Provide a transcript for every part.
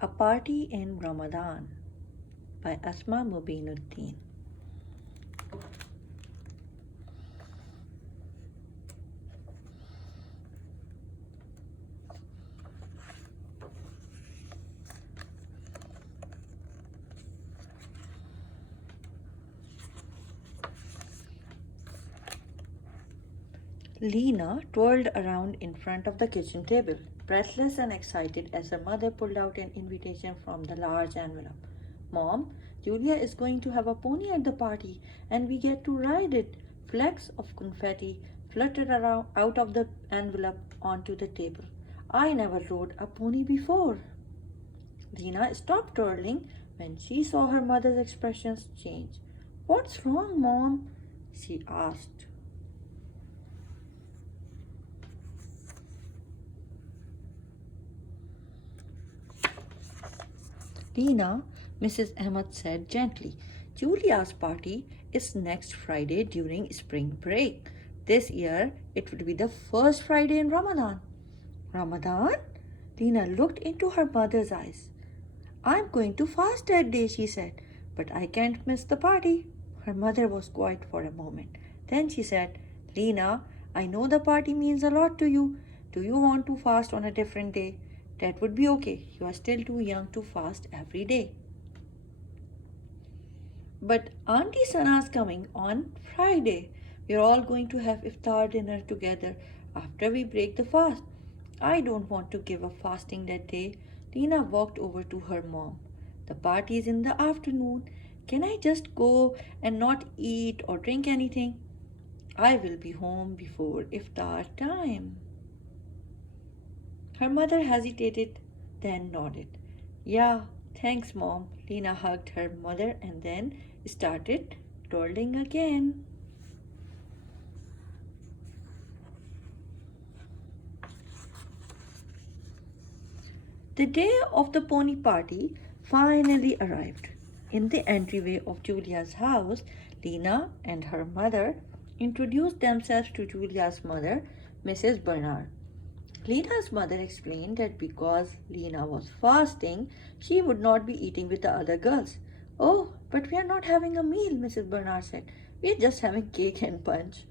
A Party in Ramadan by Asma Mubinuddin. Lena twirled around in front of the kitchen table, breathless and excited as her mother pulled out an invitation from the large envelope. Mom, Julia is going to have a pony at the party and we get to ride it. Flecks of confetti fluttered around out of the envelope onto the table. I never rode a pony before. Lena stopped twirling when she saw her mother's expressions change. What's wrong, Mom? She asked. Lena, Mrs. Ahmed said gently, Julia's party is next Friday during spring break. This year it will be the first Friday in Ramadan. Ramadan? Lena looked into her mother's eyes. I'm going to fast that day, she said, but I can't miss the party. Her mother was quiet for a moment. Then she said, Lena, I know the party means a lot to you. Do you want to fast on a different day? That would be okay. You are still too young to fast every day. But Auntie Sana's coming on Friday. We're all going to have iftar dinner together after we break the fast. I don't want to give up fasting that day. Lena walked over to her mom. The party is in the afternoon. Can I just go and not eat or drink anything? I will be home before iftar time. Her mother hesitated, then nodded. Yeah, thanks, Mom. Lena hugged her mother and then started twirling again. The day of the pony party finally arrived. In the entryway of Julia's house, Lena and her mother introduced themselves to Julia's mother, Mrs. Bernard. Lena's mother explained that because Lena was fasting, she would not be eating with the other girls. Oh, but we are not having a meal, Mrs. Bernard said. We are just having cake and punch.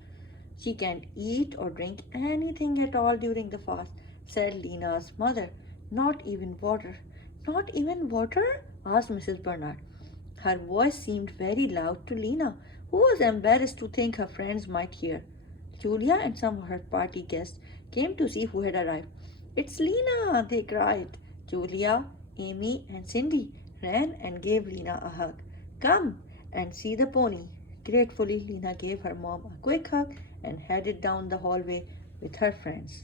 She can't eat or drink anything at all during the fast, said Lena's mother. Not even water. Not even water? Asked Mrs. Bernard. Her voice seemed very loud to Lena, who was embarrassed to think her friends might hear. Julia and some of her party guests came to see who had arrived. It's Lena, they cried. Julia, Amy, and Cindy ran and gave Lena a hug. Come and see the pony. Gratefully, Lena gave her mom a quick hug and headed down the hallway with her friends.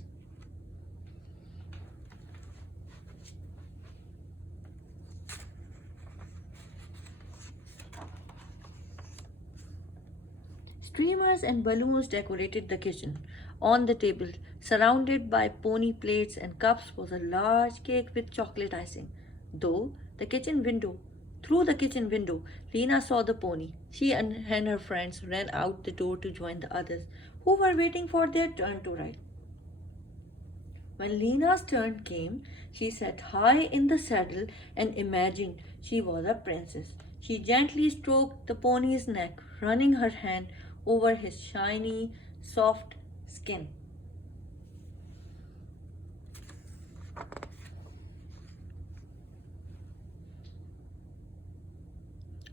Streamers and balloons decorated the kitchen. On the table, surrounded by pony plates and cups, was a large cake with chocolate icing. Though the kitchen window, Through the kitchen window, Lena saw the pony. She and her friends ran out the door to join the others, who were waiting for their turn to ride. When Lena's turn came, she sat high in the saddle and imagined she was a princess. She gently stroked the pony's neck, running her hand over his shiny, soft skin.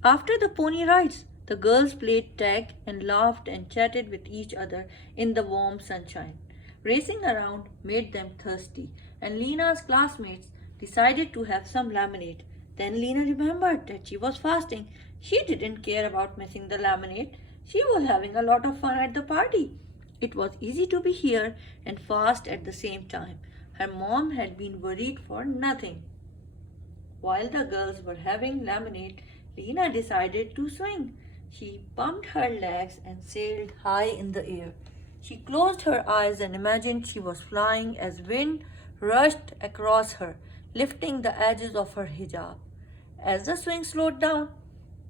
After the pony rides, the girls played tag and laughed and chatted with each other in the warm sunshine. Racing around made them thirsty, and Lena's classmates decided to have some lemonade. Then Lena remembered that she was fasting. She didn't care about missing the lemonade. She was having a lot of fun at the party. It was easy to be here and fast at the same time. Her mom had been worried for nothing. While the girls were having lemonade, Lena decided to swing. She pumped her legs and sailed high in the air. She closed her eyes and imagined she was flying as wind rushed across her, lifting the edges of her hijab. As the swing slowed down,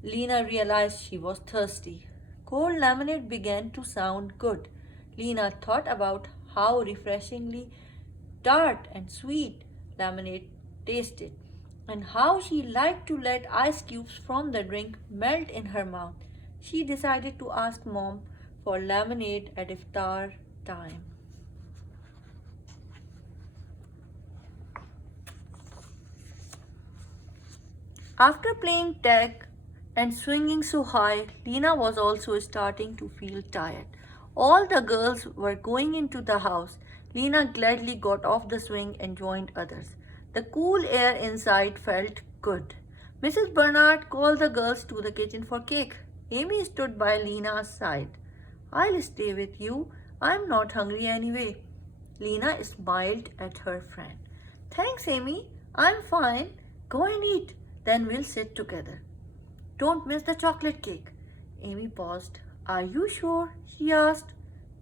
Lena realized she was thirsty. Cold lemonade began to sound good. Lena thought about how refreshingly tart and sweet lemonade tasted. and how she liked to let ice cubes from the drink melt in her mouth. She decided to ask Mom for lemonade at iftar time. After playing tag and swinging so high, Lena was also starting to feel tired. All the girls were going into the house. Lena gladly got off the swing and joined others. The cool air inside felt good. Mrs. Bernard called the girls to the kitchen for cake. Amy stood by Lena's side. I'll stay with you. I'm not hungry anyway. Lena smiled at her friend. Thanks, Amy. I'm fine. Go and eat. Then we'll sit together. Don't miss the chocolate cake. Amy paused. Are you sure? She asked.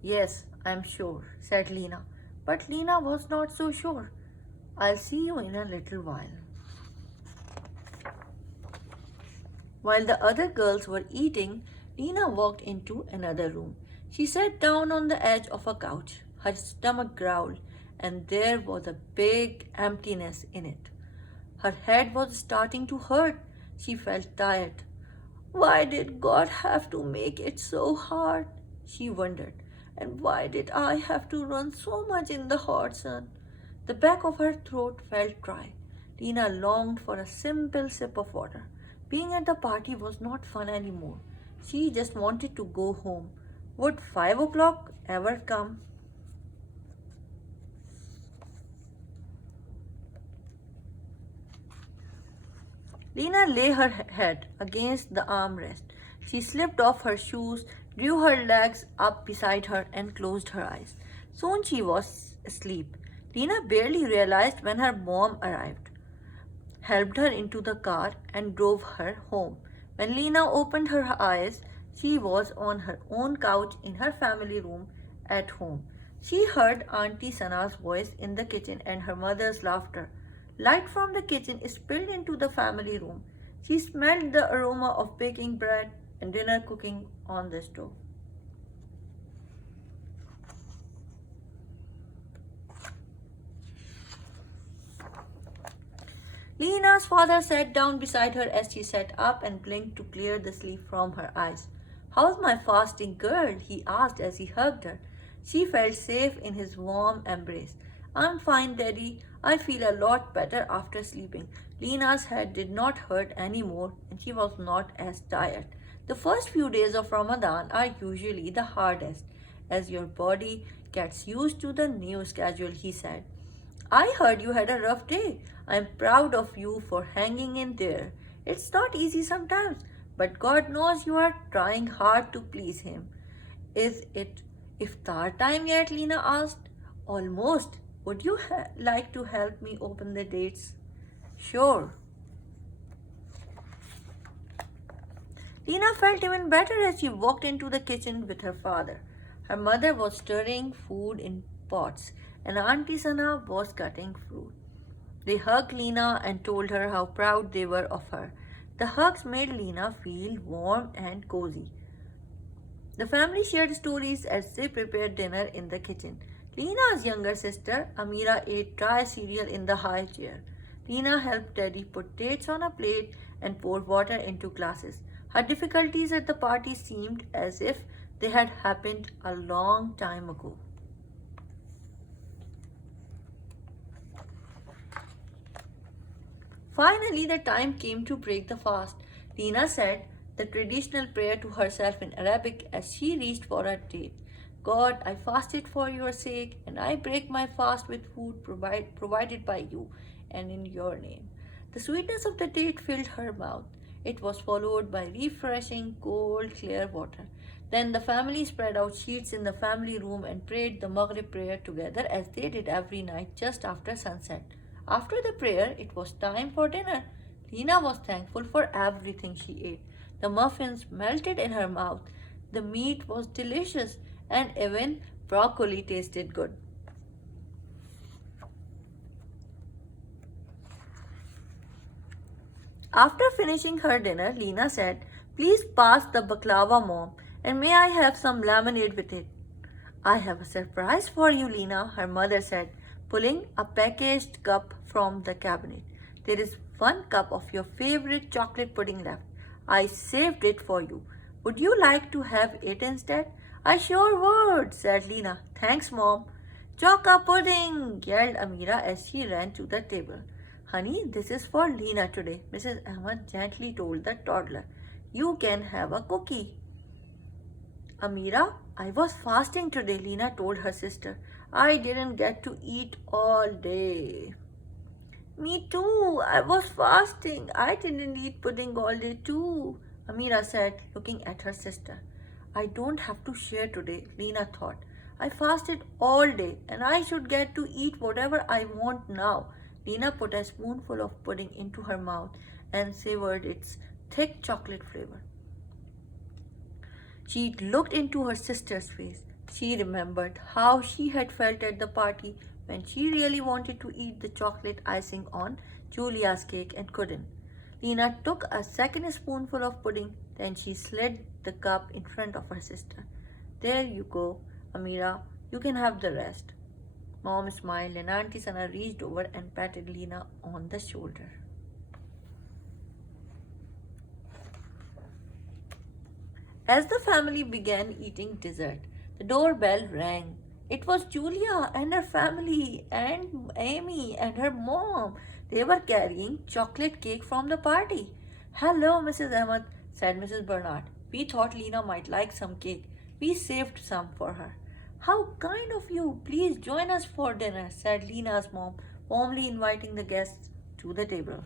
Yes, I'm sure, said Lena. But Lena was not so sure. I'll see you in a little while. While the other girls were eating, Lena walked into another room. She sat down on the edge of a couch. Her stomach growled, and there was a big emptiness in it. Her head was starting to hurt. She felt tired. Why did God have to make it so hard? She wondered. And why did I have to run so much in the hot sun? The back of her throat felt dry. Lena longed for a simple sip of water. Being at the party was not fun anymore. She just wanted to go home. Would 5 o'clock ever come? Lena lay her head against the armrest. She slipped off her shoes, drew her legs up beside her, and closed her eyes. Soon she was asleep. Lena barely realized when her mom arrived, helped her into the car, and drove her home. When Lena opened her eyes, she was on her own couch in her family room at home. She heard Auntie Sana's voice in the kitchen and her mother's laughter. Light from the kitchen spilled into the family room. She smelled the aroma of baking bread and dinner cooking on the stove. Lena's father sat down beside her as she sat up and blinked to clear the sleep from her eyes. How's my fasting girl? He asked as he hugged her. She felt safe in his warm embrace. I'm fine, Daddy. I feel a lot better after sleeping. Lena's head did not hurt anymore and she was not as tired. The first few days of Ramadan are usually the hardest as your body gets used to the new schedule, he said. I heard you had a rough day. I'm proud of you for hanging in there. It's not easy sometimes, but God knows you are trying hard to please Him. Is it iftar time yet? Lena asked. Almost. Would you like to help me open the dates? Sure. Lena felt even better as she walked into the kitchen with her father. Her mother was stirring food in pots, and Auntie Sana was cutting fruit. They hugged Lena and told her how proud they were of her. The hugs made Lena feel warm and cozy. The family shared stories as they prepared dinner in the kitchen. Lena's younger sister, Amira, ate dry cereal in the high chair. Lena helped Daddy put dates on a plate and pour water into glasses. Her difficulties at the party seemed as if they had happened a long time ago. Finally, the time came to break the fast. Lena said the traditional prayer to herself in Arabic as she reached for her date. God, I fasted for your sake, and I break my fast with food provided by you and in your name. The sweetness of the date filled her mouth. It was followed by refreshing, cold, clear water. Then the family spread out sheets in the family room and prayed the Maghrib prayer together as they did every night just after sunset. After the prayer, it was time for dinner. Lena was thankful for everything she ate. The muffins melted in her mouth. The meat was delicious, and even broccoli tasted good. After finishing her dinner, Lena said, Please pass the baklava, Mom, and may I have some lemonade with it? I have a surprise for you, Lena, her mother said, pulling a packaged cup from the cabinet. There is one cup of your favorite chocolate pudding left. I saved it for you. Would you like to have it instead? I sure would, said Lena. Thanks, Mom. Choca pudding, yelled Amira as she ran to the table. Honey, this is for Lena today, Mrs. Ahmad gently told the toddler. You can have a cookie. Amira, I was fasting today, Lena told her sister. I didn't get to eat all day. Me too. I was fasting. I didn't eat pudding all day too, Amira said, looking at her sister. I don't have to share today, Lena thought. I fasted all day and I should get to eat whatever I want now. Lena put a spoonful of pudding into her mouth and savored its thick chocolate flavor. She looked into her sister's face. She remembered how she had felt at the party when she really wanted to eat the chocolate icing on Julia's cake and couldn't. Lena took a second spoonful of pudding, then she slid the cup in front of her sister. There you go, Amira. You can have the rest. Mom smiled and Auntie Sana reached over and patted Lena on the shoulder. As the family began eating dessert, the doorbell rang. It was Julia and her family, and Amy and her mom. They were carrying chocolate cake from the party. Hello, Mrs. Ahmed, said Mrs. Bernard. We thought Lena might like some cake. We saved some for her. How kind of you! Please join us for dinner, said Lena's mom, warmly inviting the guests to the table.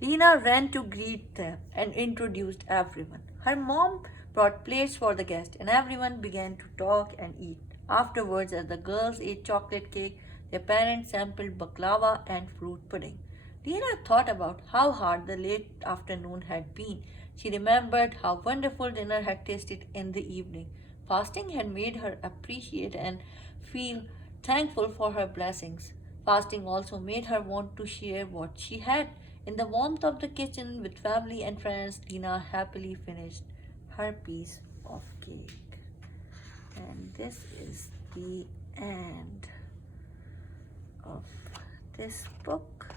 Lena ran to greet them and introduced everyone. Her mom brought plates for the guests, and everyone began to talk and eat. Afterwards, as the girls ate chocolate cake, their parents sampled baklava and fruit pudding. Lena thought about how hard the late afternoon had been. She remembered how wonderful dinner had tasted in the evening. Fasting had made her appreciate and feel thankful for her blessings. Fasting also made her want to share what she had. In the warmth of the kitchen with family and friends, Lena happily finished her piece of cake. And this is the end of this book.